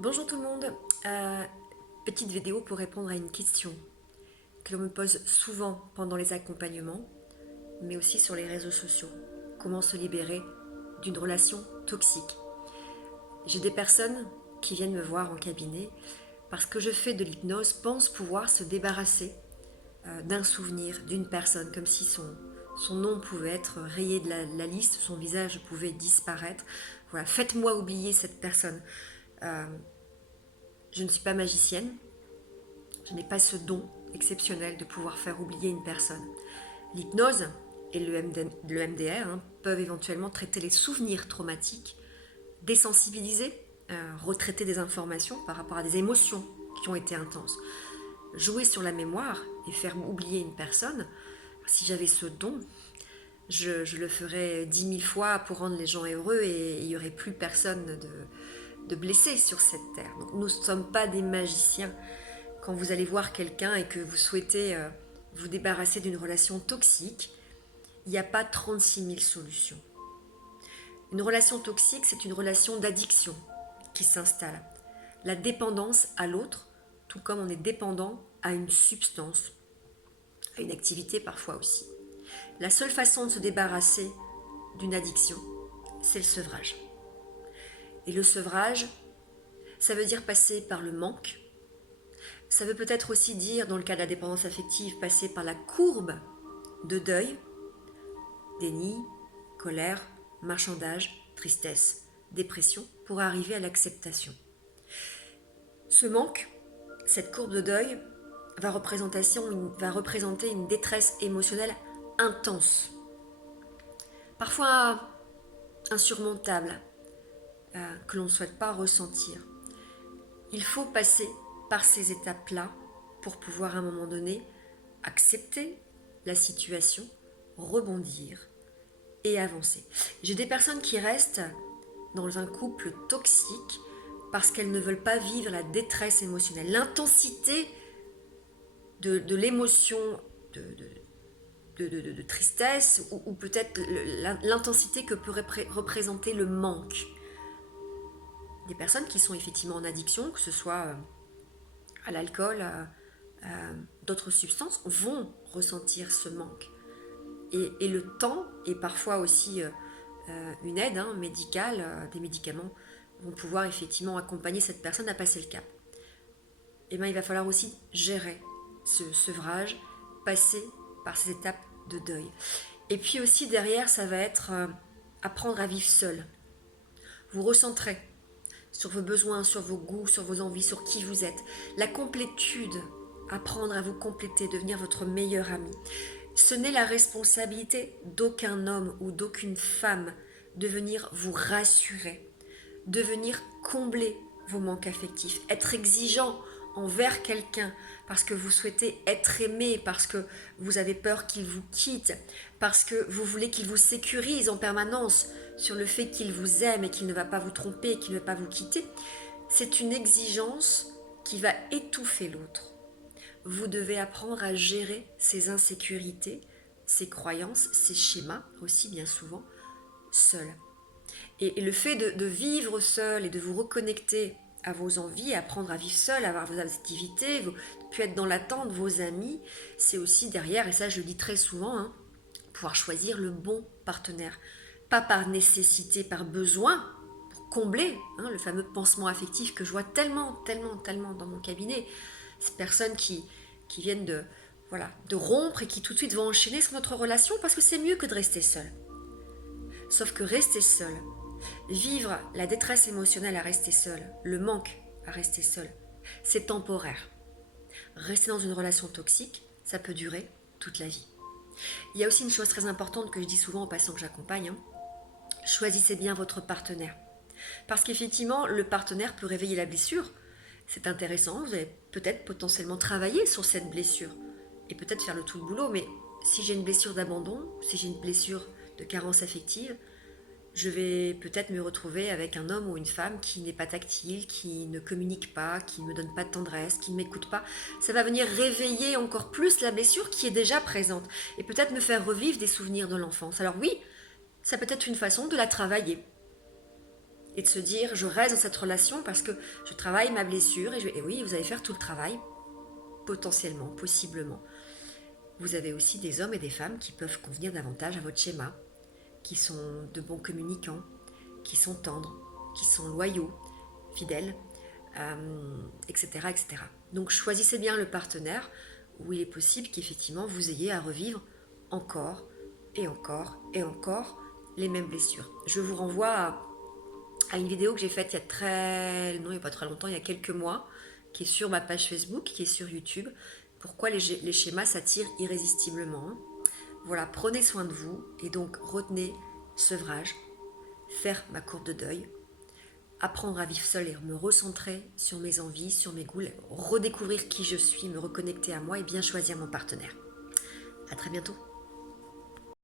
Bonjour tout le monde. Petite vidéo pour répondre à une question que l'on me pose souvent pendant les accompagnements, mais aussi sur les réseaux sociaux. Comment se libérer d'une relation toxique? J'ai des personnes qui viennent me voir en cabinet parce que je fais de l'hypnose, pensent pouvoir se débarrasser d'un souvenir, d'une personne, comme si son nom pouvait être rayé de la liste, son visage pouvait disparaître. Voilà, faites-moi oublier cette personne. Euh, je ne suis pas magicienne, je n'ai pas ce don exceptionnel de pouvoir faire oublier une personne. L'hypnose et le MDR peuvent éventuellement traiter les souvenirs traumatiques, désensibiliser, retraiter des informations par rapport à des émotions qui ont été intenses. Jouer sur la mémoire et faire oublier une personne, si j'avais ce don, je le ferais 10 000 fois pour rendre les gens heureux et il n'y aurait plus personne de blessés sur cette terre. Donc, nous ne sommes pas des magiciens. Quand vous allez voir quelqu'un et que vous souhaitez vous débarrasser d'une relation toxique, il n'y a pas 36 000 solutions. Une relation toxique, c'est une relation d'addiction qui s'installe. La dépendance à l'autre, tout comme on est dépendant à une substance, à une activité parfois aussi. La seule façon de se débarrasser d'une addiction, c'est le sevrage. Et le sevrage, ça veut dire passer par le manque. Ça veut peut-être aussi dire, dans le cas de la dépendance affective, passer par la courbe de deuil, déni, colère, marchandage, tristesse, dépression, pour arriver à l'acceptation. Ce manque, cette courbe de deuil, va représenter une détresse émotionnelle intense, parfois insurmontable, que l'on ne souhaite pas ressentir. Il faut passer par ces étapes-là pour pouvoir à un moment donné accepter la situation, rebondir et avancer. J'ai des personnes qui restent dans un couple toxique parce qu'elles ne veulent pas vivre la détresse émotionnelle, l'intensité de l'émotion de tristesse ou peut-être l'intensité que peut représenter le manque. Des personnes qui sont effectivement en addiction, que ce soit à l'alcool, d'autres substances, vont ressentir ce manque. Et le temps est parfois aussi une aide médicale, des médicaments vont pouvoir effectivement accompagner cette personne à passer le cap. Et bien il va falloir aussi gérer ce sevrage, passer par ces étapes de deuil. Et puis aussi derrière, ça va être apprendre à vivre seul. Vous recentrez sur vos besoins, sur vos goûts, sur vos envies, sur qui vous êtes. La complétude, apprendre à vous compléter, devenir votre meilleur ami. Ce n'est la responsabilité d'aucun homme ou d'aucune femme de venir vous rassurer, de venir combler vos manques affectifs, être exigeant envers quelqu'un parce que vous souhaitez être aimé, parce que vous avez peur qu'il vous quitte, parce que vous voulez qu'il vous sécurise en permanence sur le fait qu'il vous aime et qu'il ne va pas vous tromper, qu'il ne va pas vous quitter. C'est une exigence qui va étouffer l'autre. Vous devez apprendre à gérer ces insécurités, ces croyances, ces schémas aussi bien souvent, seul. Et le fait de vivre seul et de vous reconnecter à vos envies, apprendre à vivre seul, à avoir vos activités, puis être dans l'attente de vos amis, c'est aussi derrière, et ça je le dis très souvent, pouvoir choisir le bon partenaire. Pas par nécessité, par besoin, pour combler le fameux pansement affectif que je vois tellement dans mon cabinet. Ces personnes qui viennent de rompre et qui tout de suite vont enchaîner sur notre relation parce que c'est mieux que de rester seul. Sauf que rester seul, vivre la détresse émotionnelle à rester seul, le manque à rester seul, c'est temporaire. Rester dans une relation toxique, ça peut durer toute la vie. Il y a aussi une chose très importante que je dis souvent aux patients que j'accompagne, choisissez bien votre partenaire. Parce qu'effectivement, le partenaire peut réveiller la blessure. C'est intéressant, vous allez peut-être potentiellement travailler sur cette blessure et peut-être faire le tout le boulot, mais si j'ai une blessure d'abandon, si j'ai une blessure de carence affective, je vais peut-être me retrouver avec un homme ou une femme qui n'est pas tactile, qui ne communique pas, qui ne me donne pas de tendresse, qui ne m'écoute pas. Ça va venir réveiller encore plus la blessure qui est déjà présente et peut-être me faire revivre des souvenirs de l'enfance. Alors oui, ça peut être une façon de la travailler et de se dire je reste dans cette relation parce que je travaille ma blessure et oui, vous allez faire tout le travail, potentiellement, possiblement. Vous avez aussi des hommes et des femmes qui peuvent convenir davantage à votre schéma, qui sont de bons communicants, qui sont tendres, qui sont loyaux, fidèles, etc., etc. Donc choisissez bien le partenaire où il est possible qu'effectivement vous ayez à revivre encore et encore et encore les mêmes blessures. Je vous renvoie à une vidéo que j'ai faite il n'y a pas très longtemps, il y a quelques mois, qui est sur ma page Facebook, qui est sur YouTube. Pourquoi les schémas s'attirent irrésistiblement. Voilà, prenez soin de vous et donc retenez sevrage, faire ma courbe de deuil, apprendre à vivre seul et me recentrer sur mes envies, sur mes goûts, redécouvrir qui je suis, me reconnecter à moi et bien choisir mon partenaire. À très bientôt.